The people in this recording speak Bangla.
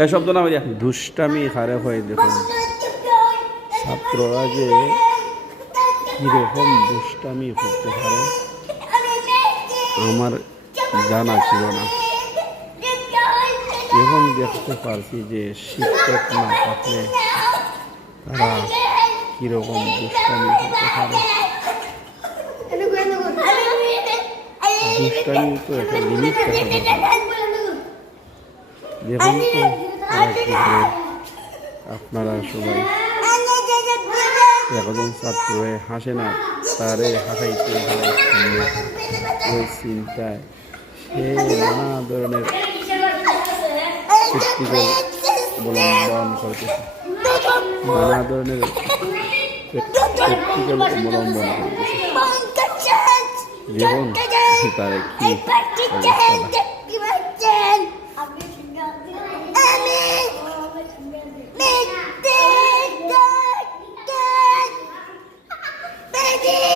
এই শব্দ না দুষ্টামি খারাপ হয়ে, দেখুন। ছাত্ররা যে কীরকম দুষ্টামি করতে পারে, আমার জানা ছিল না। এবং দেখতে পারছি যে শিক্ষক না থাকলে তারা কীরকম দুষ্টামি করতে পারে। দুষ্টামি তো একটা লিমিট করে। আপনারা সবাই একজন ছাত্র হাসে না তারে হাসাইতে ওই চিন্তায় সে নানা ধরনের প্র্যাকটিক্যাল অবলম্বন করতেছে। নানা ধরনের প্র্যাকটিক্যাল অবলম্বন করতেছে। দেখুন তারে কি